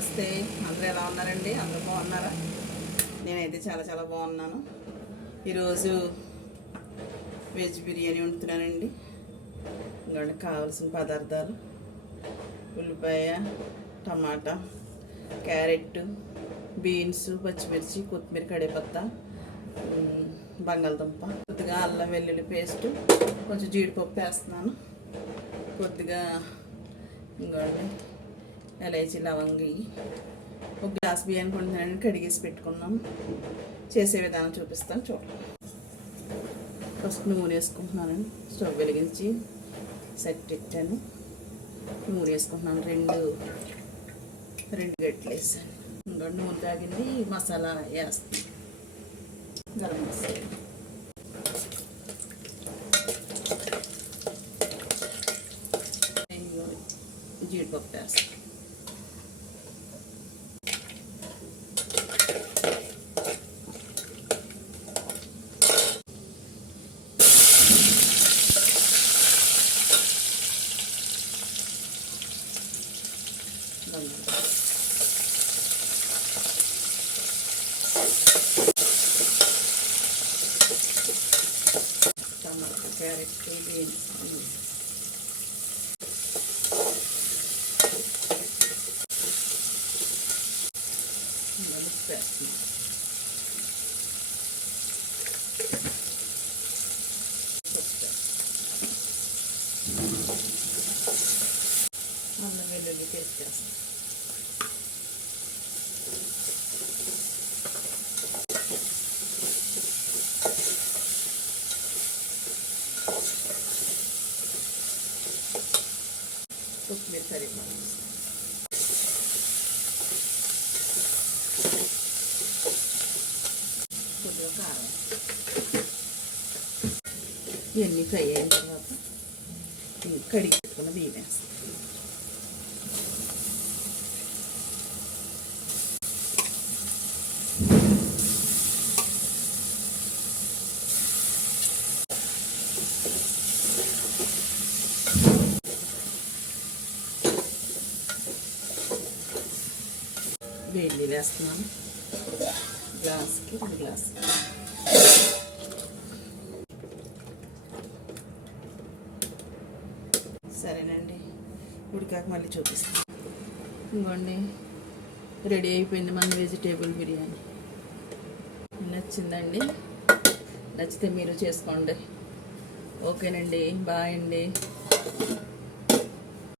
నమస్తే. అందరూ ఎలా ఉన్నారండి? అందరూ బాగున్నారా? నేనైతే చాలా చాలా బాగున్నాను. ఈరోజు వెజ్ బిర్యానీ వండుతున్నానండి. ఇంకా కావాల్సిన పదార్థాలు. ఉల్లిపాయ టమాటా క్యారెట్ బీన్స్ పచ్చిమిర్చి కొత్తిమీర కడిపత్త బంగాళదుంప. కొద్దిగా అల్లం వెల్లుల్లి పేస్ట్ కొంచెం జీడిపప్పు వేస్తున్నాను. కొద్దిగా ఇంకోటి ఎలైచి లవంగి ఒక గ్లాస్ బియ్యాన్ని కొంటున్నాను కడిగేసి పెట్టుకుందాం. చేసే విధానం చూపిస్తాను చూడండి. ఫస్ట్ నూనె వేసుకుంటున్నానండి. స్టవ్ వెలిగించి సెట్ పెట్టాను. నూనె వేసుకుంటున్నాను. రెండు రెండు గట్లు వేసాను. ఇంకా నూనె తాగింది మసాలా వేస్తాను. గరం మసాలా. జీడిపప్పు వేస్తాను. బంగాళదుంప. టమాటా క్యారెట్ బీన్స్ వెల్లుల్లి పేస్ట్ వేస్తాం కొత్తిమీర కరివేపాకు కొద్దిగా కారం. ఇవన్నీ ఫ్రై అయిన తర్వాత కడిగి పెట్టుకున్న బియ్యం వేస్తాం. వేడి వేస్తున్నాను గ్లాస్కి రెండు గ్లాస్. సరేనండి. ఉడికాక మళ్ళీ చూపిస్తాను. ఇంకోండి రెడీ అయిపోయింది మన వెజిటేబుల్ బిర్యానీ. నచ్చిందండి? నచ్చితే మీరు చేసుకోండి. ఓకేనండి బాయ్ అండి.